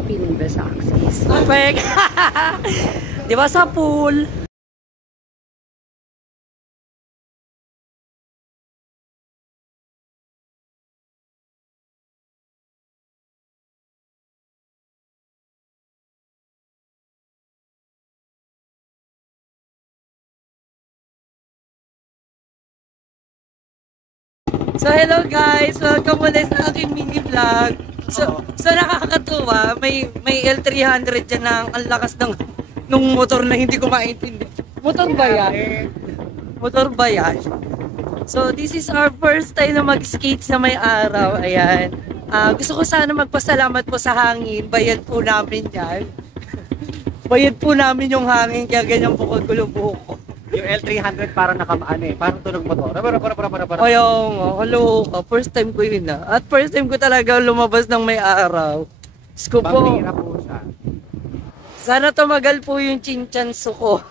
sa Pininvest Axis. Perfect! Di ba sa pool? So hello guys, welcome ulit sa aking mini vlog. So nakakatuwa, may L300 dyan na ang lakas nung motor na hindi ko maintindihan. Motor ba yan? Motor ba yan? So this is our first time na mag-skate sa may araw. Ayan. Gusto ko sana magpasalamat po sa hangin. Bayad po namin yan. Bayad po namin yung hangin kaya ganyan po kagulubuho ko. Yung L300 parang nakamaan eh. Parang tunog motor. Ayaw nga. Hello ka. First time ko yun na. At first time ko talaga lumabas ng may araw. Sko po. Pambira po siya. Sana tumagal po yung chinchanso ko.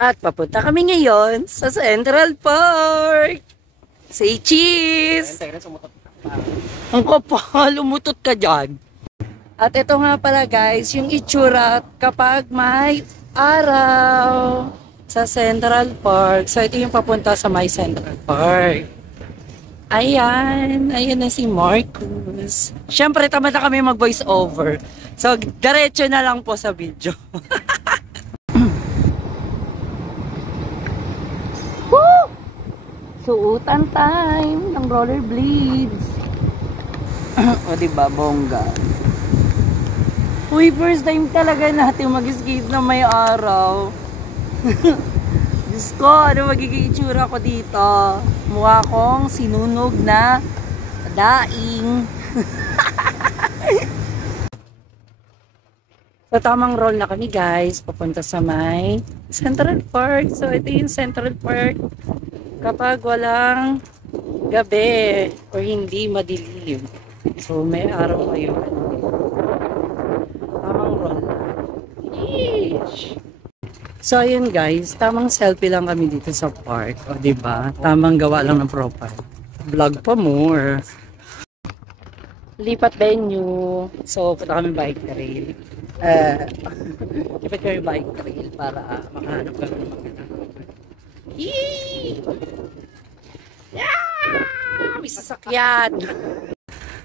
At papunta kami ngayon sa Central Park. Say cheese! Ang kapal, umutot ka dyan. At ito nga pala guys, yung itsura kapag may araw sa Central Park. So ito yung papunta sa may Central Park. Ayan, ayan na si Marcus. Siyempre tamad na kami mag voice over. So diretso na lang po sa video. Woo! Suutan time ng rollerblades. O diba, bongga. Uy, first time talaga natin mag-skate na may araw. Diyos ko, ano magiging itsura ko dito? Mukha kong sinunog na daing. So, tamang roll na kami guys. Papunta sa may Central Park. So, ito yung Central Park. Kapag walang gabi o hindi madilim. So, may araw ngayon. So ayun guys, tamang selfie lang kami dito sa park, o diba? Tamang gawa lang ng profile. Vlog pa more. Lipat venue. So punta kami bike trail. Lipat kami bike trail para makahanap kami ng maganda. Yee! Yeah! May sasakyan!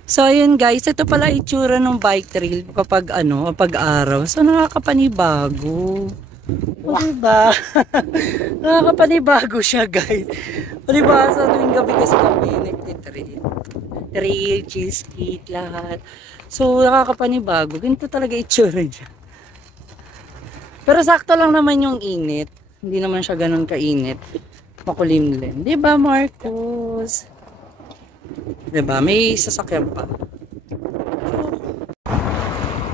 So ayun guys, ito pala itsura ng bike trail kapag araw. So nakakapanibago. O diba? Nakakapanibago siya guys. O diba? Sa tuwing gabi kasi kami nagtitrail. Trail, cheesecake, lahat. So nakakapanibago. Ganito talaga itsura niya. Pero sakto lang naman yung init. Hindi naman siya ganun kainit. Makulimlim. Diba Marcus? Diba? May sasakyan pa.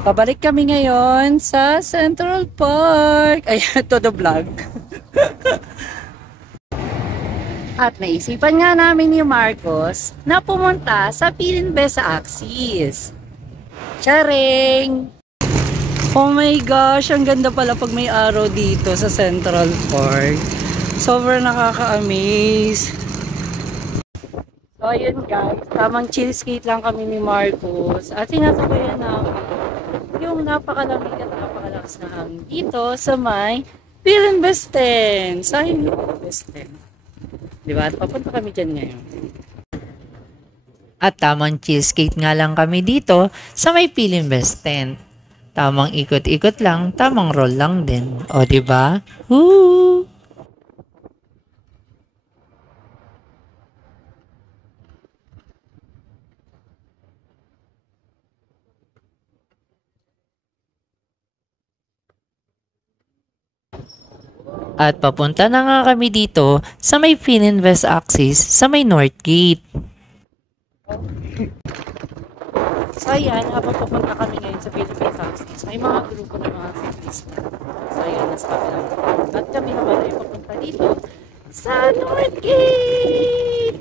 Pabalik kami ngayon sa Central Park. Ay, todo vlog. At naisipan nga namin ni Marcos na pumunta sa Pininvest Axis. Charing! Oh my gosh, ang ganda pala pag may araw dito sa Central Park. Sobrang nakaka-amaze. So ayun guys, tamang chill skate lang kami ni Marcos. At sinasabayan namin yung napakalamig at napakalakas na hangin dito sa may Pininvest. Sa Pininvest. Diba? At papunta kami dyan ngayon. At tamang chill skate nga lang kami dito sa may Pininvest. Tamang ikot-ikot lang, tamang roll lang din. O diba? Woo! At papunta na nga kami dito sa may Pininvest Axis sa may North Gate. So ayan, habang papunta kami ngayon sa Pininvest Axis, may mga grupo ng mga cyclista. So ayan, nasa kami lang. At kami naman ay papunta dito sa North Gate!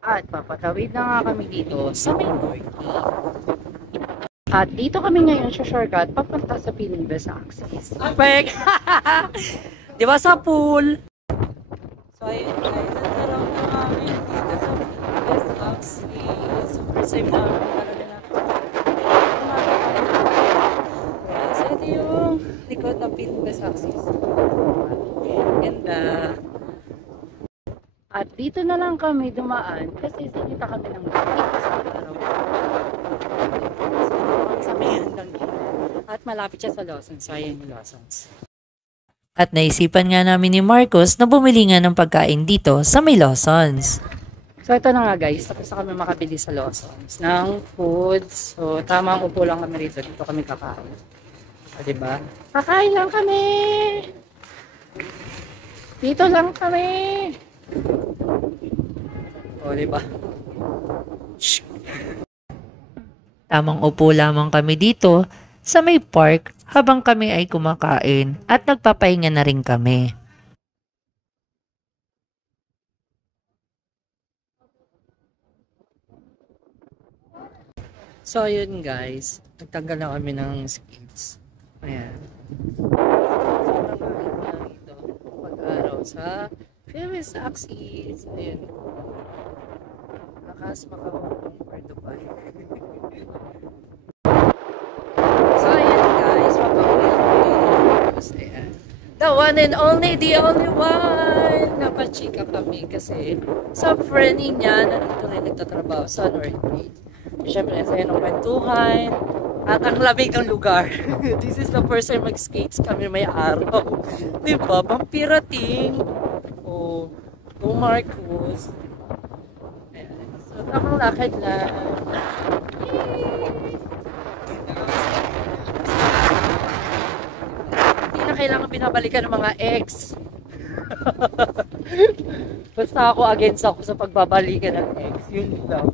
At papatawid na nga kami dito sa may North Gate. At dito kami ngayon sa shortcut papunta sa Pininvest Axis. Perfect! Diba sa pool? So ayun guys, nagkaroon na kami dito sa Pininvest Axis. Axis. First time namin na. So, ito yung likod ng Philippines Axis. Ganda. At dito na lang kami dumaan kasi sinita kami ng gabi sa araw. Sa may handang gilid. At malapit siya sa Lawsons. So, ayan yung Lawsons. At naisipan nga namin ni Marcos na bumili nga ng pagkain dito sa may Lawsons. So, ito na nga guys. Tapos na kami makabili sa Lawsons ng foods. So, tamang upo lang kami rito. Dito kami kakain. O, diba? Kakain lang kami! Dito lang kami! O, diba? Tamang upo lamang kami dito sa may park habang kami ay kumakain at nagpapahinga na rin kami. So, yun guys. Nagtanggal na kami ng skates. Ayan. Ito, pag-araw sa Philippines Axis. Ayan. Lakas makawang for Dubai. So, ayan guys. Papauwi lang kami. Ayan. The one and only, the only one! Napachika kami kasi sa friend niya na dito rin nagtatrabaho sa Northgate. Siyempre, saya ng kwentuhan at ang lamig ng lugar. This is the first time mag-skates kami may araw. Diba? Pampirating. Oh, go Marcos. Ayan. So, tamang lakad lang. Hindi na kailangan binabalikan ng mga ex. Basta ako against ako sa pagbabalikan ng ex. Yun lang.